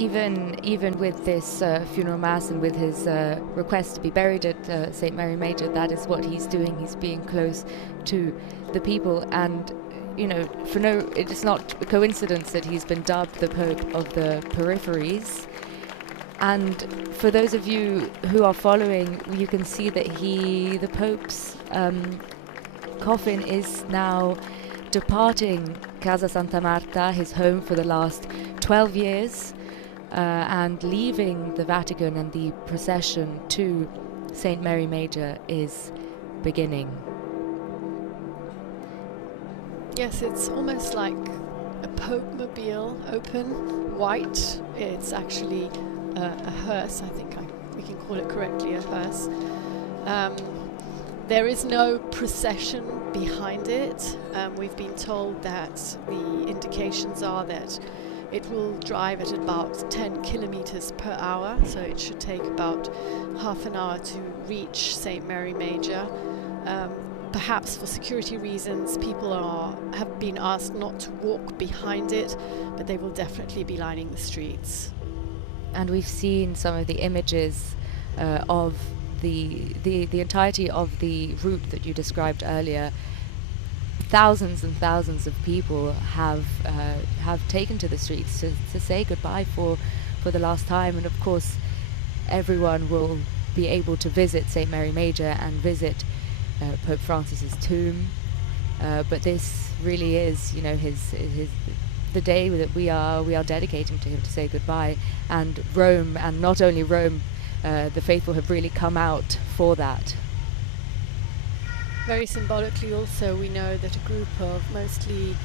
even with this funeral mass and with his request to be buried at St. Mary Major, that is what he's doing. He's being close to the people, and it is not a coincidence that he's been dubbed the Pope of the peripheries. And for those of you who are following, you can see that the Pope's coffin is now departing Casa Santa Marta, his home for the last 12 years, and leaving the Vatican, and the procession to St. Mary Major is beginning. Yes, it's almost like a Pope-mobile, open, white. It's actually a hearse, I think we can call it correctly, a hearse. There is no procession behind it. We've been told that the indications are that it will drive at about 10 kilometers per hour, so it should take about half an hour to reach St. Mary Major. Perhaps for security reasons, people have been asked not to walk behind it, but they will definitely be lining the streets. And we've seen some of the images of the entirety of the route that you described earlier. Thousands and thousands of people have taken to the streets to say goodbye for the last time, and of course everyone will be able to visit St. Mary Major and visit Pope Francis's tomb, but this really is, his the day that we are dedicating to him to say goodbye. And Rome, and not only Rome, the faithful have really come out for that. Very symbolically also, we know that a group of mostly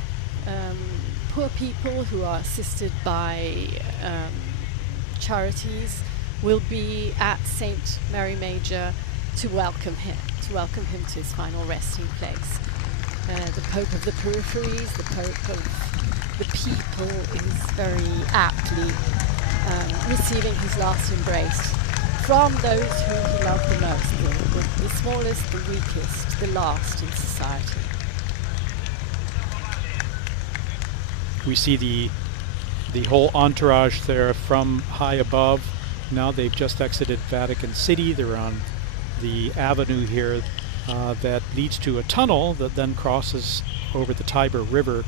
poor people who are assisted by charities will be at St. Mary Major to welcome him to his final resting place. The Pope of the peripheries, the Pope of the people, is very aptly receiving his last embrace from those who he loved the most, the smallest, the weakest, the last in society. We see the whole entourage there from high above. Now they've just exited Vatican City. They're on the avenue here that leads to a tunnel that then crosses over the Tiber River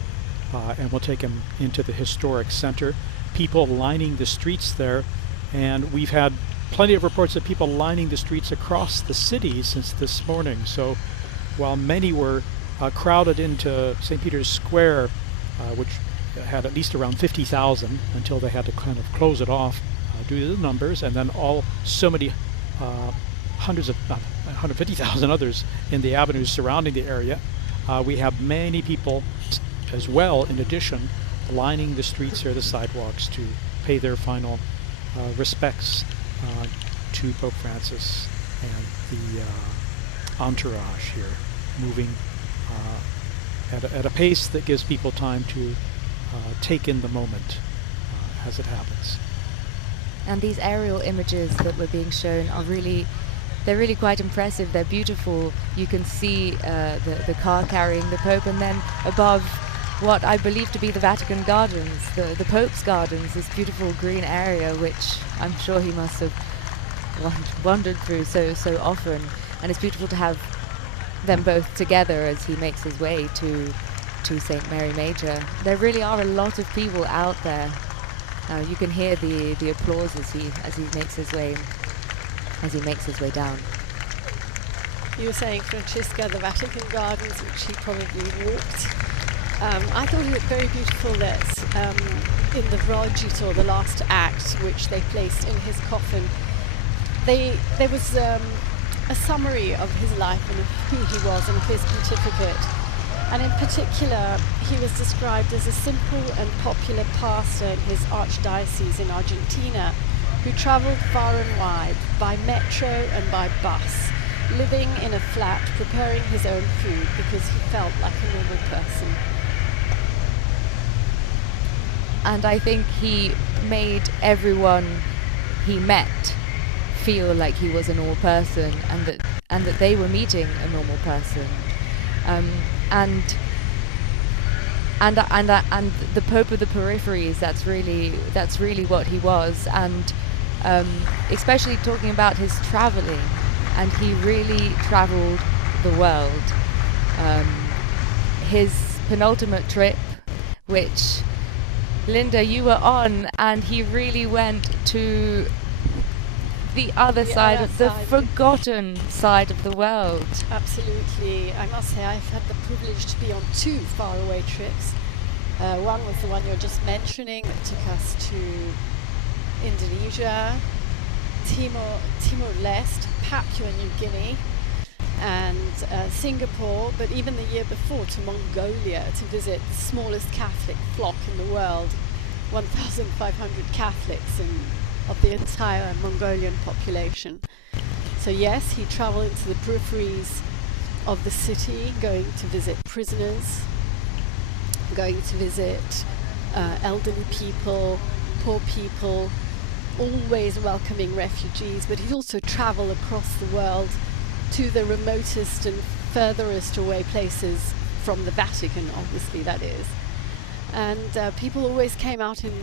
and will take them into the historic center. People lining the streets there, and we've had plenty of reports of people lining the streets across the city since this morning. So while many were crowded into St. Peter's Square, which had at least around 50,000 until they had to kind of close it off due to the numbers, and then so many hundreds of, 150,000 others in the avenues surrounding the area. We have many people as well, in addition, lining the streets or the sidewalks to pay their final respects to Pope Francis and the entourage here, moving at a pace that gives people time to take in the moment as it happens. And these aerial images that were being shown are they're really quite impressive. They're beautiful. You can see the car carrying the Pope, and then above what I believe to be the Vatican Gardens, the Pope's Gardens, this beautiful green area, which I'm sure he must have wandered through so often. And it's beautiful to have them both together as he makes his way to St. Mary Major. There really are a lot of people out there. You can hear the applause as he makes his way down. You were saying, Francesca, the Vatican Gardens, which he probably walked. I thought it very beautiful that in the Rogito, the last act, which they placed in his coffin, there was a summary of his life and of who he was and of his pontificate. And in particular, he was described as a simple and popular pastor in his archdiocese in Argentina, who traveled far and wide by metro and by bus, living in a flat, preparing his own food because he felt like a normal person. And I think he made everyone he met feel like he was a normal person, and that they were meeting a normal person. And and the Pope of the peripheries. That's really what he was, and especially talking about his traveling, and he really traveled the world. His penultimate trip, which Linda, you were on, and he really went to the other side, the forgotten side of the world. Absolutely. I must say I've had the privilege to be on 2 faraway trips. One was the one you're just mentioning that took us to Indonesia, Timor-Leste, Papua New Guinea, and Singapore, but even the year before to Mongolia to visit the smallest Catholic flock in the world, 1,500 Catholics of the entire Mongolian population. So yes, he traveled into the peripheries of the city, going to visit prisoners, going to visit elderly people, poor people, always welcoming refugees, but he'd also travel across the world to the remotest and furthest away places from the Vatican, obviously that is. And people always came out in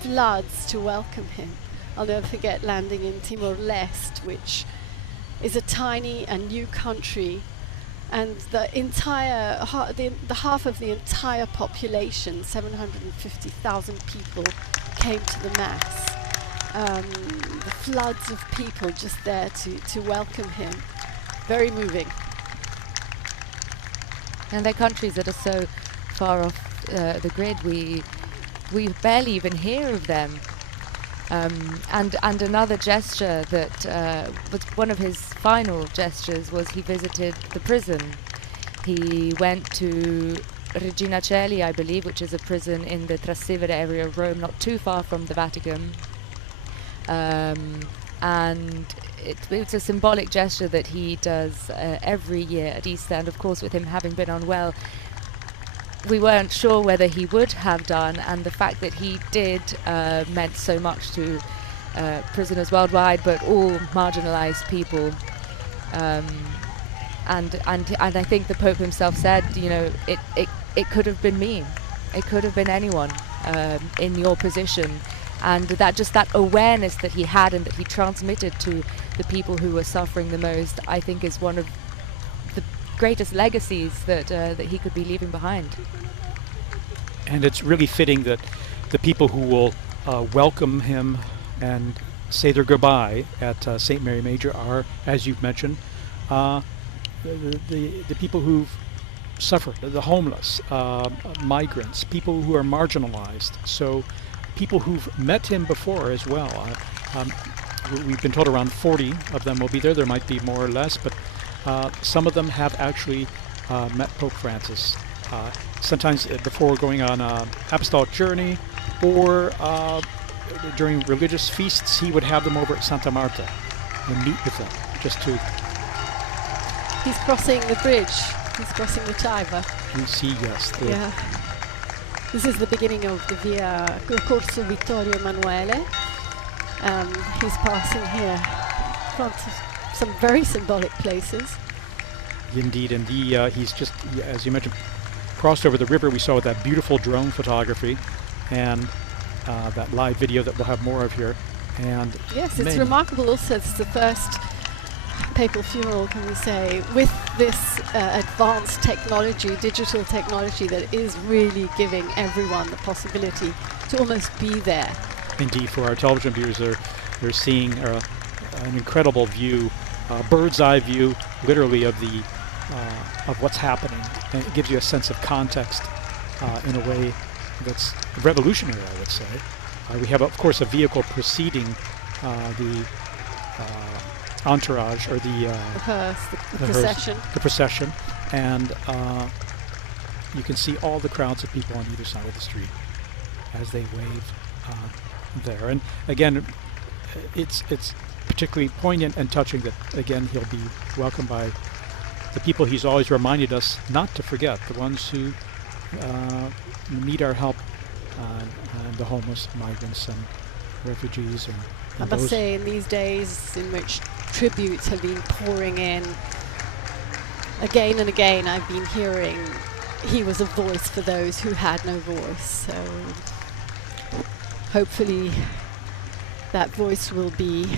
floods to welcome him. I'll never forget landing in Timor-Leste, which is a tiny and new country, and the entire the half of the entire population, 750,000 people, came to the mass. The floods of people just there to welcome him. Very moving. And they're countries that are so far off the grid, we barely even hear of them. And another gesture that was one of his final gestures was he visited the prison. He went to Regina Coeli, I believe, which is a prison in the Trastevere area of Rome, not too far from the Vatican. And it's a symbolic gesture that he does every year at Easter, and of course with him having been unwell, we weren't sure whether he would have done, and the fact that he did meant so much to prisoners worldwide, but all marginalized people. And I think the Pope himself said, you know, it could have been me, it could have been anyone in your position. And that awareness that he had and that he transmitted to the people who were suffering the most, I think is one of the greatest legacies that he could be leaving behind. And it's really fitting that the people who will welcome him and say their goodbye at St. Mary Major are, as you've mentioned, the people who've suffered, the homeless, migrants, people who are marginalized. So people who've met him before as well. We've been told around 40 of them will be there. There might be more or less, but some of them have actually met Pope Francis. Sometimes before going on an apostolic journey, or during religious feasts, he would have them over at Santa Marta and meet with them, just to... He's crossing the bridge. He's crossing the Tiber. You see, yes. Yeah. This is the beginning of the Via Corso Vittorio Emanuele. He's passing here in front of some very symbolic places. Indeed, and he's just, as you mentioned, crossed over the river. We saw that beautiful drone photography and that live video that we'll have more of here. And yes, it's remarkable also. It's the first papal funeral, can we say, with this advanced technology, digital technology that is really giving everyone the possibility to almost be there. Indeed, for our television viewers, they're seeing an incredible view, bird's eye view, literally, of the of what's happening, and it gives you a sense of context in a way that's revolutionary, I would say. We have, of course, a vehicle preceding the entourage, or the procession. The procession, and you can see all the crowds of people on either side of the street as they wave there. And again, it's particularly poignant and touching that, again, he'll be welcomed by the people he's always reminded us not to forget, the ones who need our help, the homeless, migrants, and refugees. And I must say, in these days in which tributes have been pouring in, again and again I've been hearing he was a voice for those who had no voice. So hopefully that voice will continue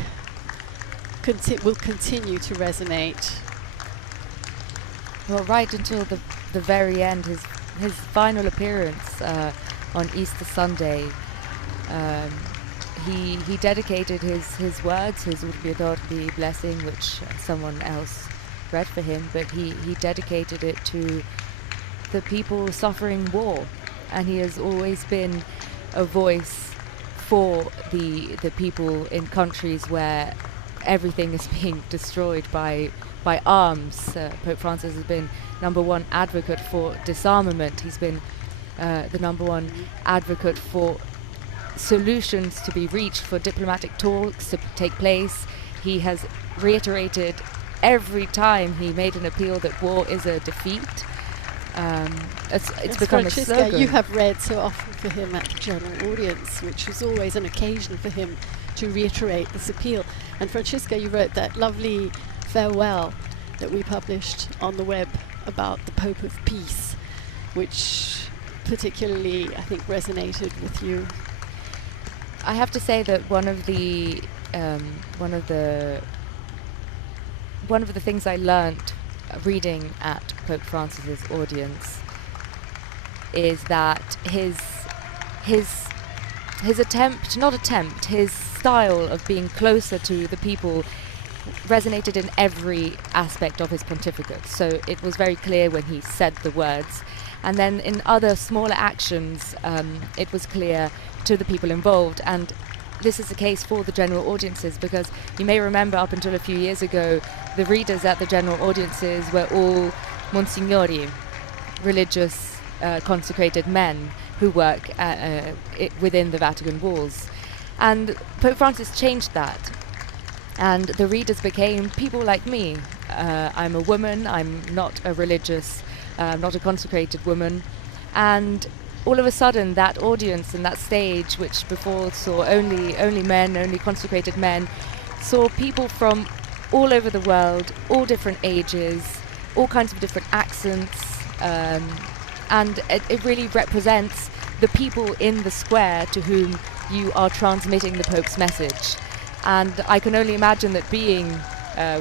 to resonate. Well, right until the very end, his final appearance on Easter Sunday, he dedicated his words, his Urbi et Orbi blessing, which someone else read for him, but he dedicated it to the people suffering war, and he has always been a voice for the people in countries where everything is being destroyed by arms. Pope Francis has been #1 advocate for disarmament. He's been the #1 advocate for solutions to be reached, for diplomatic talks to take place. He has reiterated every time he made an appeal that war is a defeat. It's become a slogan. You have read so often for him at the general audience, which was always an occasion for him to reiterate this appeal. And Francisca, you wrote that lovely farewell that we published on the web about the Pope of Peace, which particularly, I think, resonated with you. I have to say that one of the things I learnt reading at Pope Francis's audience is that his style of being closer to the people resonated in every aspect of his pontificate. So it was very clear when he said the words, and then in other smaller actions it was clear to the people involved. And this is the case for the general audiences, because you may remember up until a few years ago, the readers at the general audiences were all Monsignori, religious consecrated men who work within the Vatican walls. And Pope Francis changed that, and the readers became people like me. I'm a woman, I'm not a religious, not a consecrated woman, and all of a sudden that audience and that stage, which before saw only men, only consecrated men, saw people from all over the world, all different ages, all kinds of different accents, and it really represents the people in the square to whom you are transmitting the Pope's message. And I can only imagine that being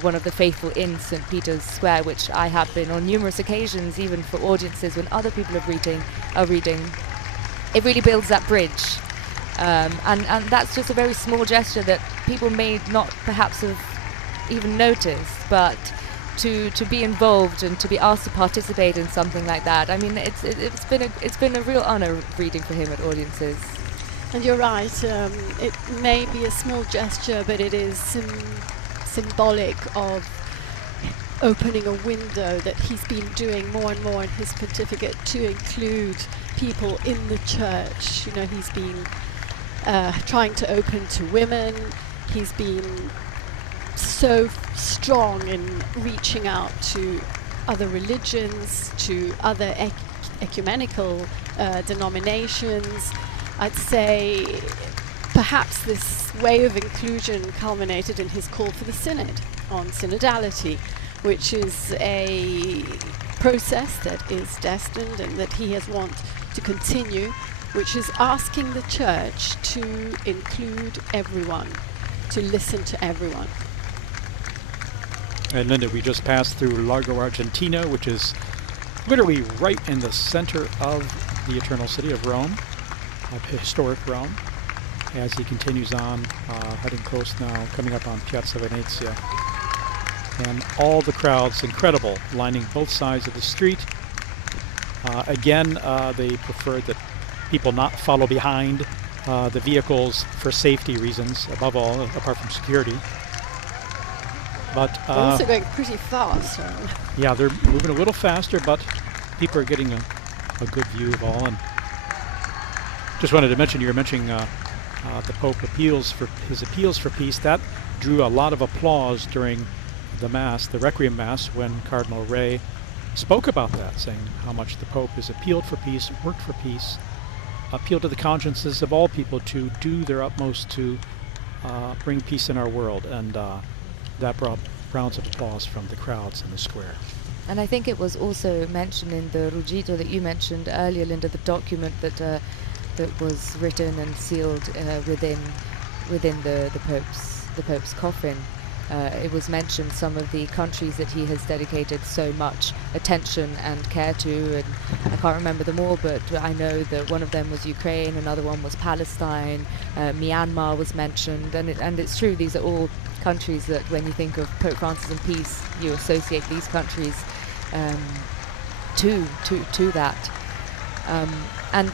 one of the faithful in St. Peter's Square, which I have been on numerous occasions, even for audiences when other people are reading, it really builds that bridge. And that's just a very small gesture that people may not perhaps have even noticed, but to be involved and to be asked to participate in something like that, I mean, it's been a real honor reading for him at audiences. And you're right, it may be a small gesture, but it is symbolic of opening a window that he's been doing more and more in his pontificate to include people in the church. You know, he's been trying to open to women. He's been so strong in reaching out to other religions, to other ecumenical denominations. I'd say perhaps this way of inclusion culminated in his call for the Synod on synodality, which is a process that is destined and that he has wanted to continue, which is asking the church to include everyone, to listen to everyone. And Linda, we just passed through Largo Argentina, which is literally right in the center of the Eternal City of Rome, of historic Rome, as he continues on, heading close now, coming up on Piazza Venezia. And all the crowds, incredible, lining both sides of the street. Again, they prefer that people not follow behind the vehicles for safety reasons, above all, apart from security. But they're also going pretty fast. Yeah, they're moving a little faster, but people are getting a good view of all. And just wanted to mention, you were mentioning the Pope appeals for peace. That drew a lot of applause during the Mass, the Requiem Mass, when Cardinal Ray spoke about that, saying how much the Pope has appealed for peace, worked for peace, appealed to the consciences of all people to do their utmost to bring peace in our world. And that brought rounds of applause from the crowds in the square. And I think it was also mentioned in the Ruggito that you mentioned earlier, Linda, the document that that was written and sealed within the Pope's coffin. It was mentioned some of the countries that he has dedicated so much attention and care to, and I can't remember them all, but I know that one of them was Ukraine, another one was Palestine, Myanmar was mentioned, and it's true, these are all countries that when you think of Pope Francis and peace, you associate these countries to that. And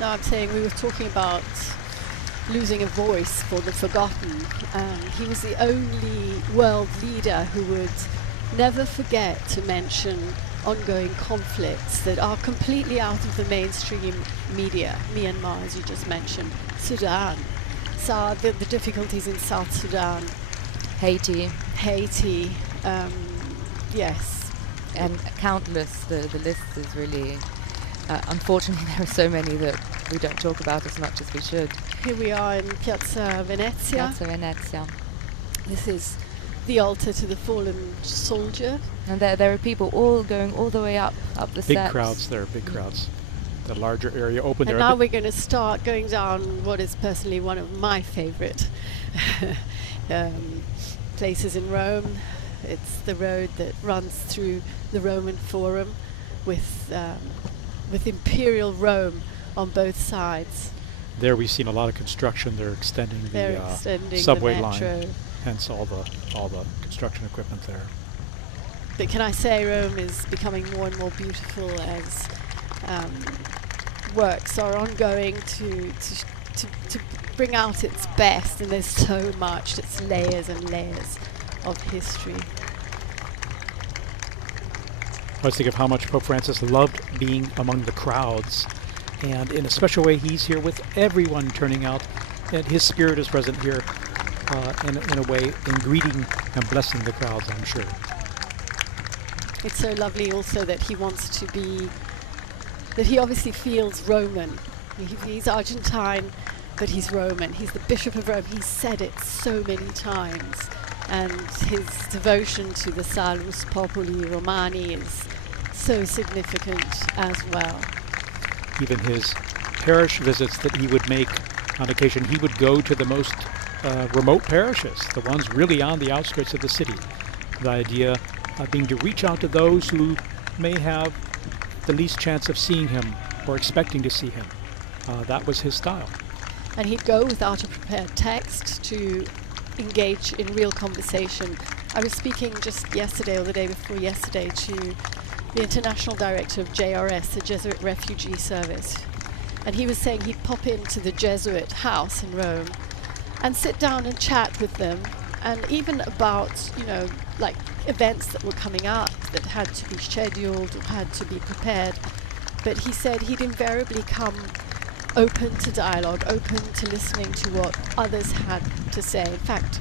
no, I'm saying we were talking about losing a voice for the forgotten. He was the only world leader who would never forget to mention ongoing conflicts that are completely out of the mainstream media. Myanmar, as you just mentioned, Sudan, the difficulties in South Sudan, Haiti, yes, and countless. The list is really unfortunately there are so many that we don't talk about as much as we should. Here we are in Piazza Venezia. This is the altar to the fallen soldier. And there are people all going all the way up the steps. Big crowds there, big crowds. The larger area open there. And now we're going to start going down what is personally one of my favorite places in Rome. It's the road that runs through the Roman Forum with Imperial Rome on both sides. There we've seen a lot of construction. They're extending the subway line, hence all the construction equipment there. But can I say Rome is becoming more and more beautiful as works are ongoing to bring out its best, and there's so much that's layers and layers of history. I was thinking of how much Pope Francis loved being among the crowds, and in a special way he's here with everyone turning out, and his spirit is present here in a way in greeting and blessing the crowds, I'm sure. It's so lovely also that he wants to be, that he obviously feels Roman. He's Argentine, but he's Roman. He's the Bishop of Rome. He's said it so many times, and his devotion to the Salus Populi Romani is so significant as well. Even his parish visits that he would make on occasion, he would go to the most remote parishes, the ones really on the outskirts of the city. The idea being to reach out to those who may have the least chance of seeing him or expecting to see him. That was his style. And he'd go without a prepared text to engage in real conversation. I was speaking just yesterday or the day before yesterday to the international director of JRS, the Jesuit Refugee Service, and he was saying he'd pop into the Jesuit house in Rome and sit down and chat with them, and even about, like events that were coming up that had to be scheduled or had to be prepared. But he said he'd invariably come open to dialogue, open to listening to what others had to say. In fact,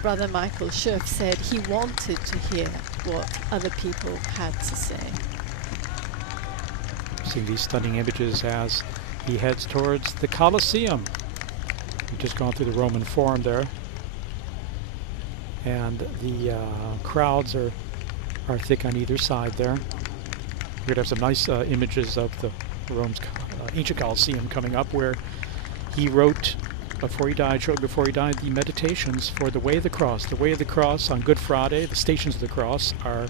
Brother Michael Schiff said he wanted to hear what other people had to say. Seeing these stunning images as he heads towards the Colosseum. We've just gone through the Roman Forum there, and the crowds are thick on either side there. We're going to have some nice images of the Rome's ancient Colosseum coming up, where he wrote shortly before he died, the meditations for the Way of the Cross. The Way of the Cross on Good Friday, the Stations of the Cross are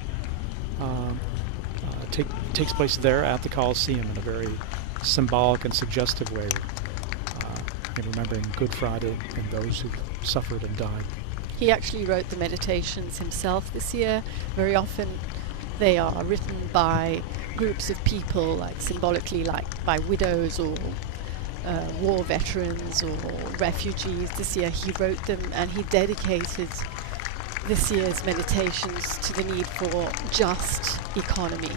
takes place there at the Colosseum in a very symbolic and suggestive way, in remembering Good Friday and those who suffered and died. He actually wrote the meditations himself this year. Very often they are written by groups of people, like symbolically, like by widows or war veterans or refugees. This year he wrote them, and he dedicated this year's meditations to the need for just economy,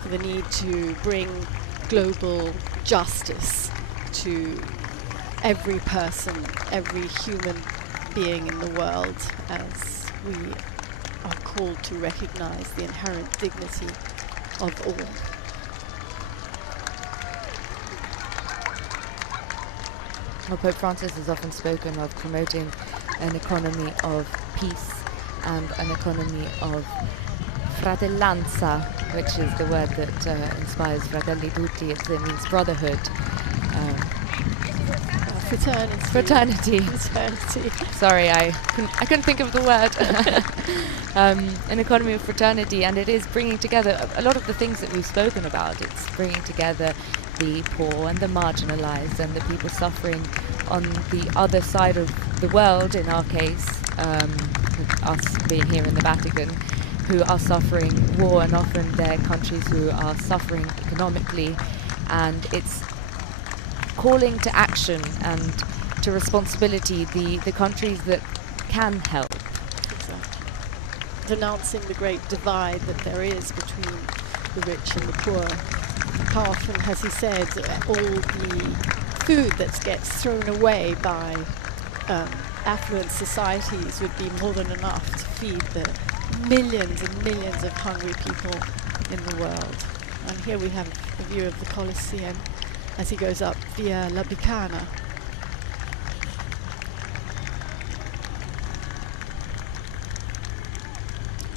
for the need to bring global justice to every person, every human being in the world, as we are called to recognize the inherent dignity of all. Well, Pope Francis has often spoken of promoting an economy of peace and an economy of fratellanza, which is the word that inspires Fratelli Tutti. It means brotherhood. Fraternity. Sorry, I couldn't think of the word. An economy of fraternity, and it is bringing together a lot of the things that we've spoken about. It's bringing together the poor and the marginalized and the people suffering on the other side of the world, in our case, us being here in the Vatican, who are suffering war, and often they're countries who are suffering economically, and it's calling to action and to responsibility the countries that can help. Exactly. Denouncing the great divide that there is between the rich and the poor. Apart from, as he said, all the food that gets thrown away by affluent societies would be more than enough to feed the millions and millions of hungry people in the world. And here we have a view of the Colosseum as he goes up via La Bicana.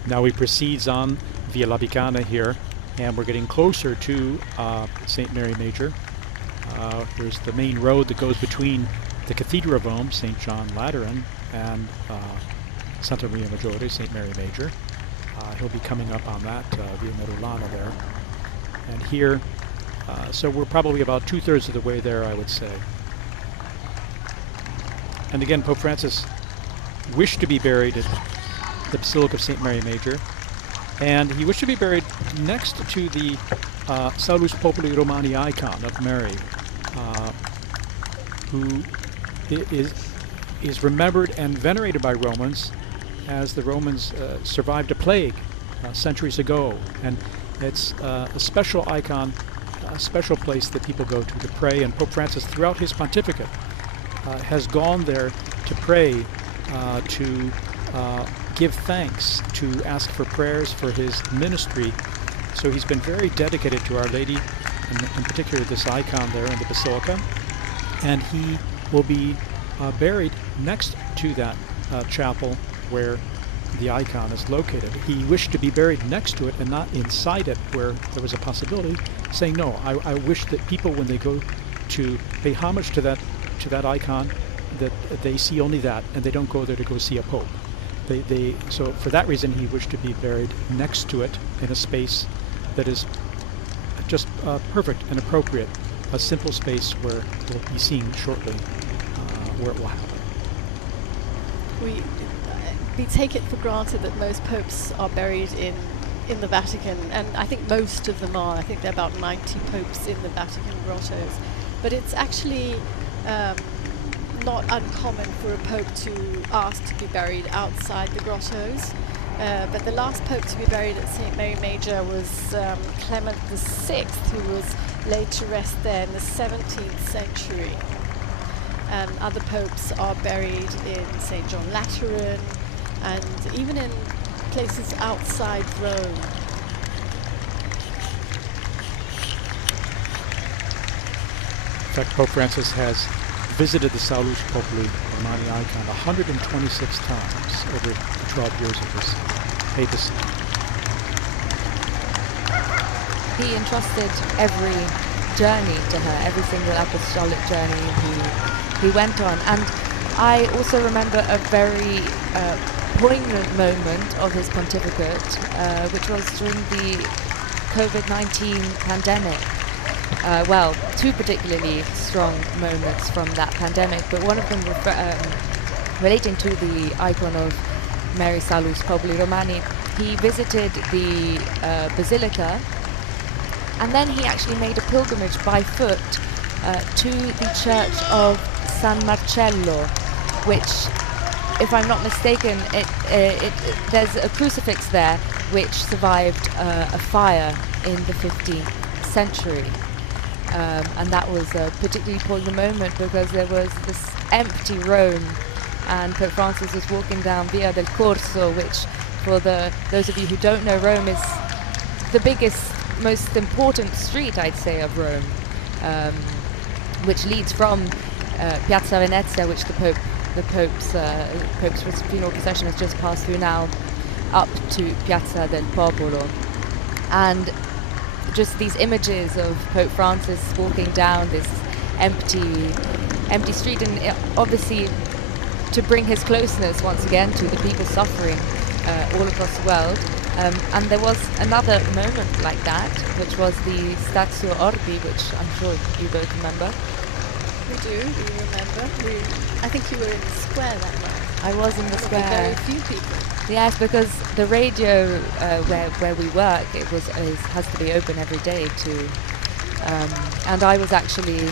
Now he proceeds on via La Bicana here, and we're getting closer to St. Mary Major. Here's the main road that goes between the Cathedral of Rome, St. John Lateran, and Santa Maria Maggiore, St. Mary Major. He'll be coming up on that via Merulana there. And here, so we're probably about 2/3 of the way there, I would say. And again, Pope Francis wished to be buried at the Basilica of St. Mary Major, and he wished to be buried next to the Salus Populi Romani icon of Mary, who is remembered and venerated by Romans, as the Romans survived a plague centuries ago, and it's a special icon, a special place that people go to pray. And Pope Francis, throughout his pontificate, has gone there to pray, to give thanks, to ask for prayers for his ministry. So he's been very dedicated to Our Lady, and in particular this icon there in the Basilica. And he will be buried next to that chapel where the icon is located. He wished to be buried next to it and not inside it, where there was a possibility, saying, no, I wish that people, when they go to pay homage to that icon, that they see only that, and they don't go there to go see a pope. So for that reason, he wished to be buried next to it in a space that is just perfect and appropriate, a simple space where we'll be seeing shortly where it will happen. We take it for granted that most popes are buried in the Vatican, and I think most of them are. I think there are about 90 popes in the Vatican grottos. But it's actually not uncommon for a pope to ask to be buried outside the grottos. But the last pope to be buried at St. Mary Major was Clement VI, who was laid to rest there in the 17th century. And other popes are buried in St. John Lateran, and even in places outside Rome. In fact, Pope Francis has visited the Salus Populi Romani icon 126 times over the 12 years of his papacy. He entrusted every journey to her, every single apostolic journey he went on. And I also remember a very poignant moment of his pontificate, which was during the COVID-19 pandemic. Well, two particularly strong moments from that pandemic, but one of them relating to the icon of Mary Salus Populi Romani. He visited the Basilica, and then he actually made a pilgrimage by foot to the church of San Marcello, which, if I'm not mistaken, there's a crucifix there which survived a fire in the 15th century. And that was a particularly poignant moment because there was this empty Rome, and Pope Francis was walking down Via del Corso, which, for those of you who don't know, Rome is the biggest, most important street, I'd say, of Rome, which leads from Piazza Venezia, which the Pope's funeral procession has just passed through now, up to Piazza del Popolo, and just these images of Pope Francis walking down this empty street, and obviously to bring his closeness once again to the people suffering all across the world. And there was another moment like that, which was the Statue Orbi, which I'm sure you both remember. We do, we remember. I think you were in the square that night. I was in the square. Very few people. Yes, because the radio where we work, has to be open every day too. And I was actually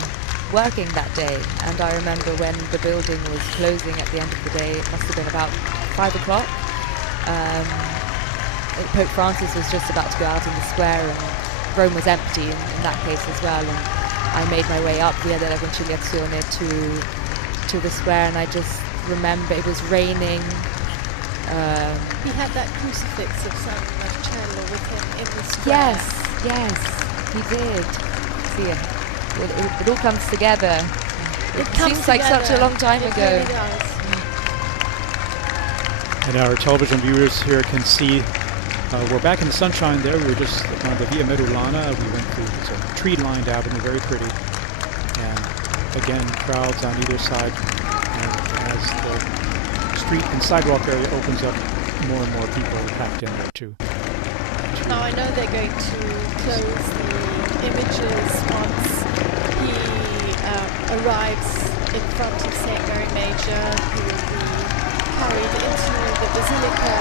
working that day, and I remember when the building was closing at the end of the day, it must have been about 5 o'clock. Pope Francis was just about to go out in the square, and Rome was empty in that case as well. And I made my way up Via della Conciliazione to the square, and I just remember it was raining. He had that crucifix of San Marcello with him in the square. Yes, he did. See, it all comes together. It seems like such a long time ago. It really does. And our television viewers here can see we're back in the sunshine there. We were just on the Via Merulana. We went through a tree-lined avenue, very pretty. And again, crowds on either side. And as the street and sidewalk area opens up, more and more people are packed in there too. Now I know they're going to close the images once he arrives in front of St. Mary Major. He will be carried into the Basilica,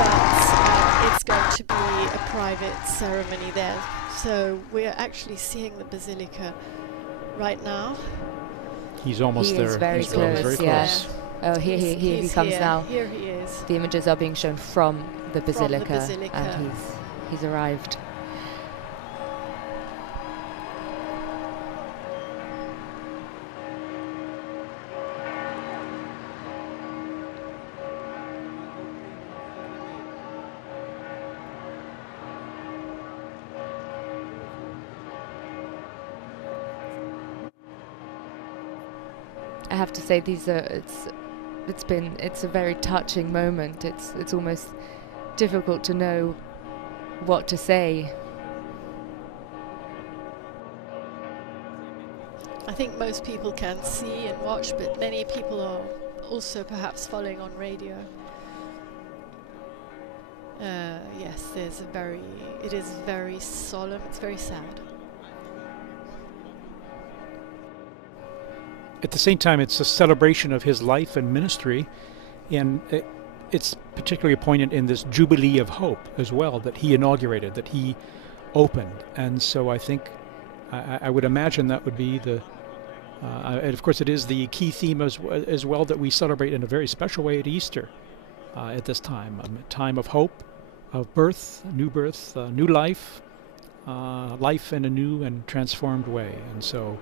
but it's going to be a private ceremony there. So we're actually seeing the Basilica right now. He's almost there. He's very close. Yeah. Oh, here he comes now. Here he is. The images are being shown from the Basilica, and he's arrived. I have to say, it's a very touching moment. It's almost difficult to know what to say. I think most people can see and watch, but many people are also perhaps following on radio. Yes, it is very solemn, it's very sad. At the same time, it's a celebration of his life and ministry, and it's particularly poignant in this Jubilee of Hope as well that he inaugurated, that he opened. And so I think, I would imagine that would be and of course it is the key theme as well that we celebrate in a very special way at Easter at this time, a time of hope, of birth, new life, life in a new and transformed way. And so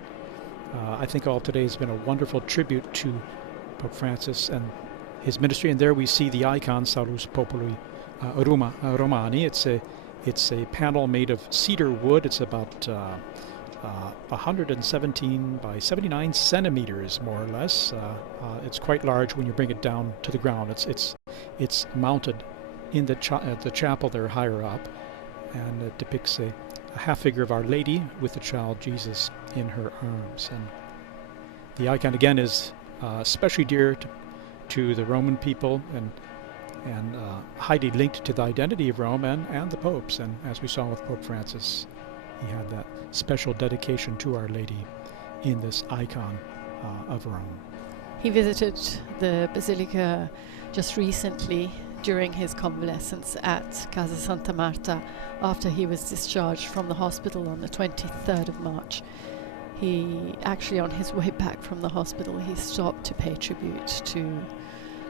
I think all today has been a wonderful tribute to Pope Francis and his ministry. And there we see the icon Salus Populi Romani. It's a panel made of cedar wood. It's about 117 by 79 centimeters, more or less. It's quite large when you bring it down to the ground. It's mounted in the chapel there higher up, and it depicts a half figure of Our Lady with the child Jesus in her arms. And the icon again is especially dear to the Roman people and highly linked to the identity of Rome and the popes. And as we saw with Pope Francis, he had that special dedication to Our Lady in this icon of Rome. He visited the Basilica just recently during his convalescence at Casa Santa Marta after he was discharged from the hospital on the 23rd of March. He actually, on his way back from the hospital, he stopped to pay tribute to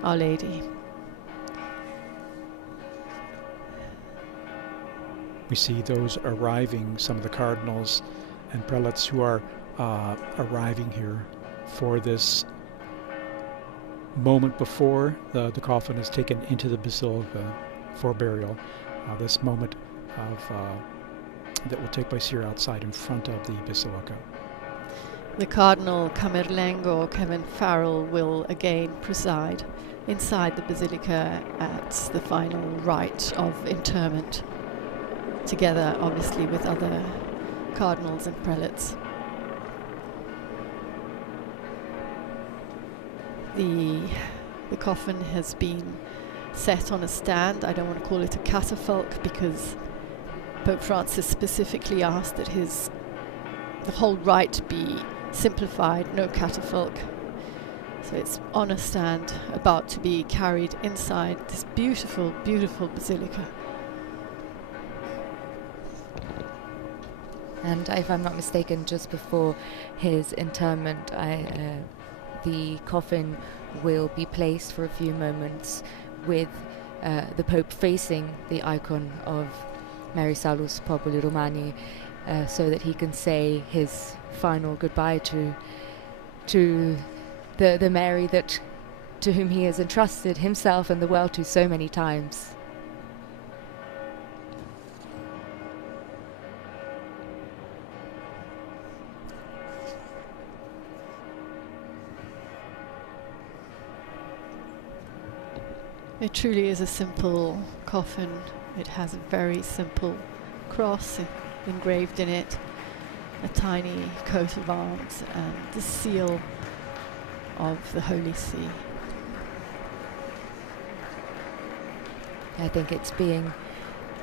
Our Lady. We see those arriving, some of the cardinals and prelates who are arriving here for this moment before the coffin is taken into the Basilica for burial. This moment that will take place here outside in front of the Basilica. The Cardinal Camerlengo, Kevin Farrell, will again preside inside the basilica at the final rite of interment, together obviously with other cardinals and prelates. The coffin has been set on a stand. I don't want to call it a catafalque because Pope Francis specifically asked that the whole rite be simplified, no catafalque. So it's on a stand, about to be carried inside this beautiful, beautiful basilica. And if I'm not mistaken, just before his interment, the coffin will be placed for a few moments with the Pope facing the icon of Mary Salus Populi Romani, so that he can say his final goodbye to the Mary to whom he has entrusted himself and the world to so many times. It truly is a simple coffin. It has a very simple cross engraved in it, a tiny coat of arms, and the seal of the Holy See. I think it's being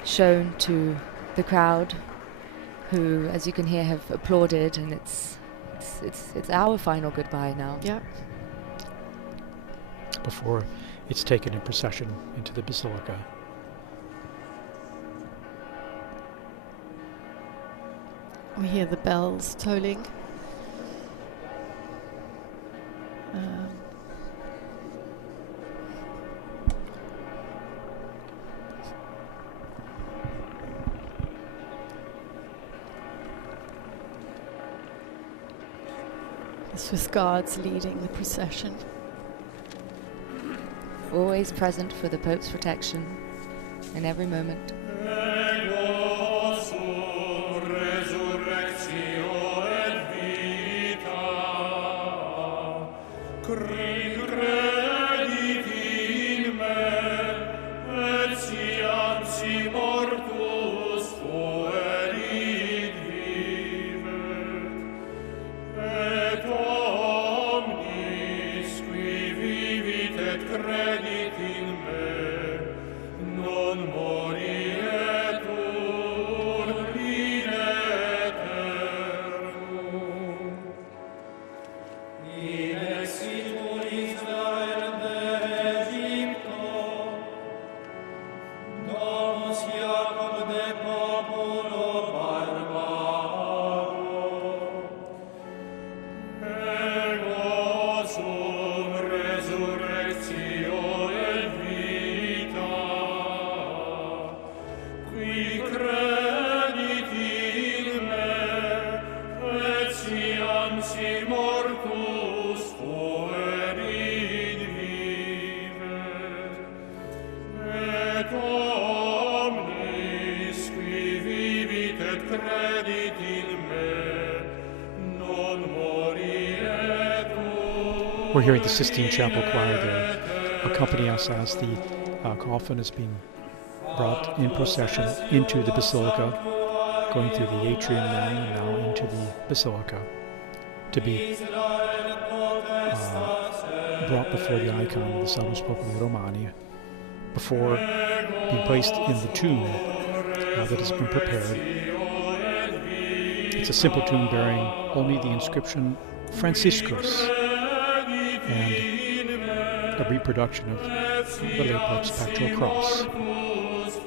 shown to the crowd, who, as you can hear, have applauded, and it's our final goodbye now. Yeah. Before it's taken in procession into the basilica. We hear the bells tolling. The Swiss Guards leading the procession. Always present for the Pope's protection in every moment. We're hearing the Sistine Chapel Choir there accompany us as the coffin is being brought in procession into the basilica, going through the atrium and now into the basilica to be brought before the icon of the Salus Populi Romani, before being placed in the tomb that has been prepared. It's a simple tomb bearing only the inscription Franciscus and a reproduction of the late Pope's pastoral cross.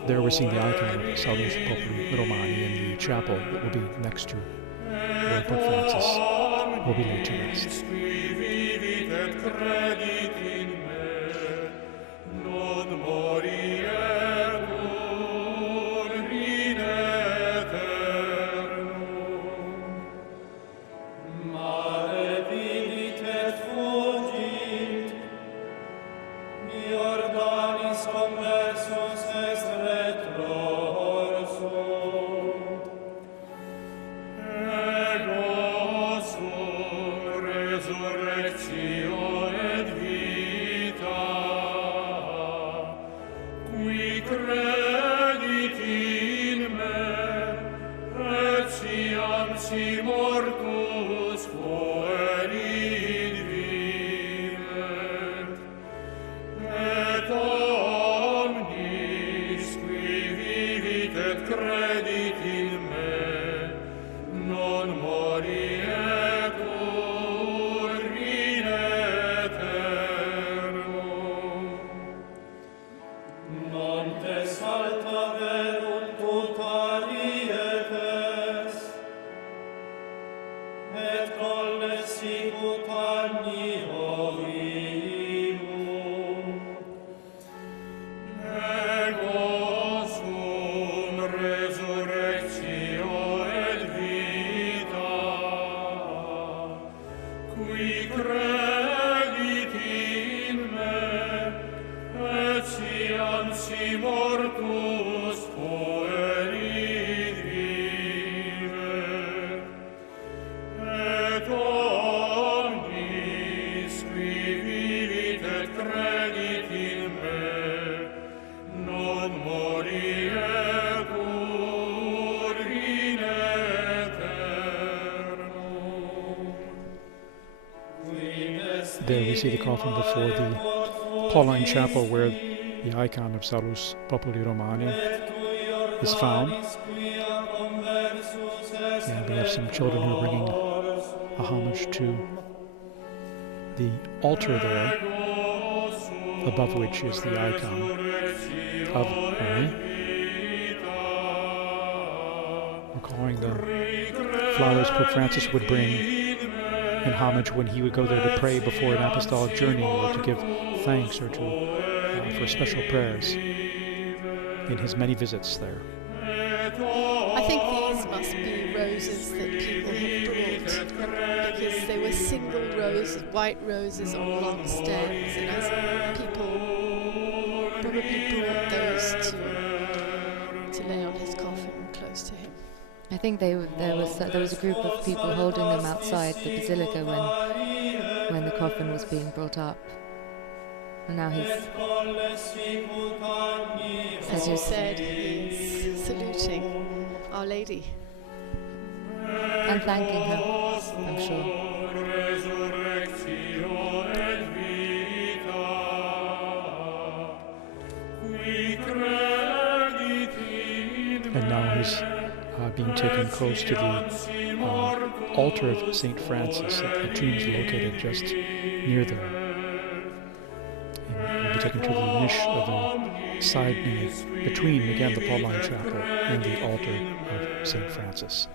There we're seeing the icon of Salus Populi Romani in the chapel that will be next to where Pope Francis will be laid to rest. Resurrectio et There we see the coffin before the Pauline Chapel where the icon of Salus Populi Romani is found. And we have some children who are bringing a homage to the altar there, above which is the icon of Mary. Recalling the flowers Pope Francis would bring in homage when he would go there to pray before an apostolic journey or to give thanks or to for special prayers in his many visits there. I think these must be roses that people have brought, because they were single roses, white roses on long stems, and as people probably brought those to lay on his coffin or close to him. I think there was a group of people holding them outside the basilica when the coffin was being brought up. And now he's, as you said, he's saluting Our Lady and thanking her, I'm sure. And now he's being taken close to the altar of St. Francis. The tomb's located just near there. And he'll be taken to the niche of the side nave between, again, the Pauline Chapel and the altar of St. Francis.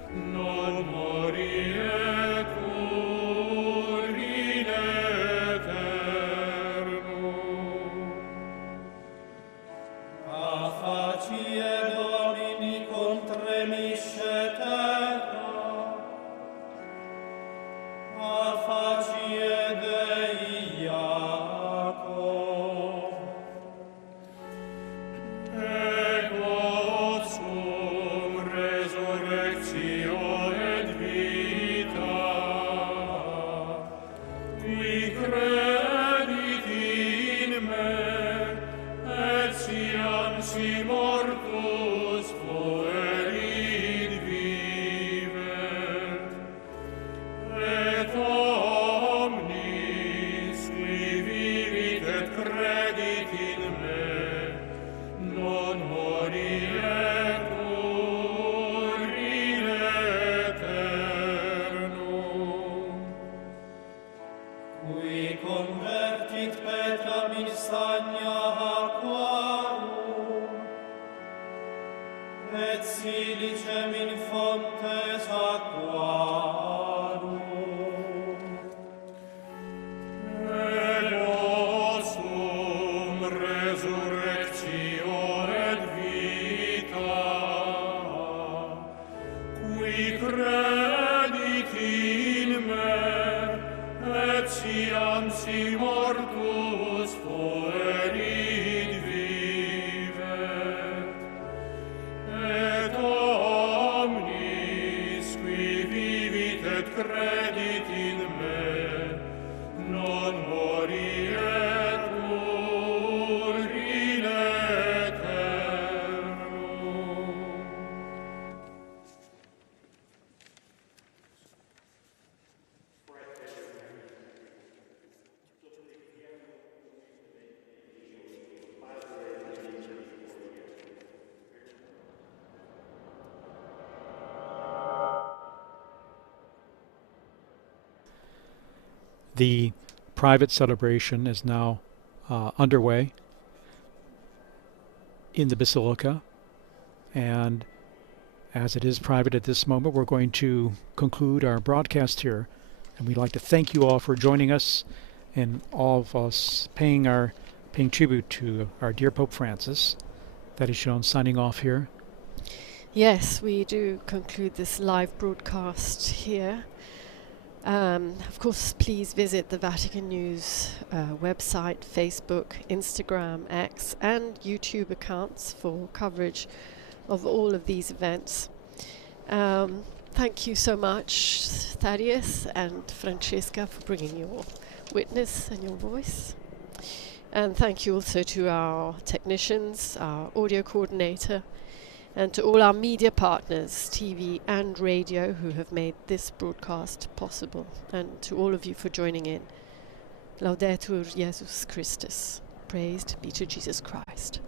The private celebration is now underway in the Basilica, and as it is private at this moment, we're going to conclude our broadcast here, and we'd like to thank you all for joining us and all of us paying tribute to our dear Pope Francis. That is Sean signing off here. Yes, we do conclude this live broadcast here. Of course, please visit the Vatican News website, Facebook, Instagram, X, and YouTube accounts for coverage of all of these events. Thank you so much, Thaddeus and Francesca, for bringing you witness and your voice. And thank you also to our technicians, our audio coordinator, and to all our media partners, TV and radio, who have made this broadcast possible, and to all of you for joining in. Laudetur Jesus Christus. Praised be to Jesus Christ.